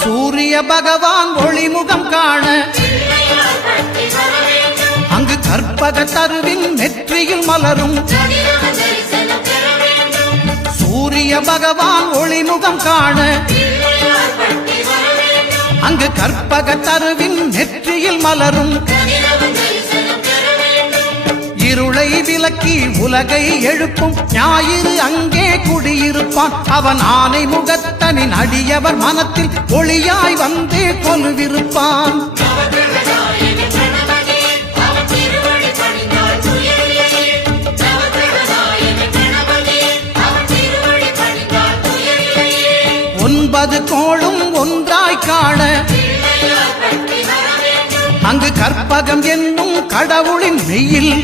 சூரிய பகவான் ஒளிமுகம் காண அங்கு கற்பக தருவின் நெற்றியில் மலரும் சூரிய பகவான் ஒளிமுகம் காண அங்கு கற்பக தருவின் நெற்றியில் மலரும் இருளை விலக்கி உலகை எழுப்பும் ஞாயிறு அங்கே குடியிருப்பான் அவன் ஆனை முகத்தனின் அடியவர் மனத்தில் ஒளியாய் வந்து கொலுவிருப்பான் ஒன்பது கோளும் ஒன்றாய் காண அங்கு கற்பகம் என்னும் கடவுளின் மெய்யில்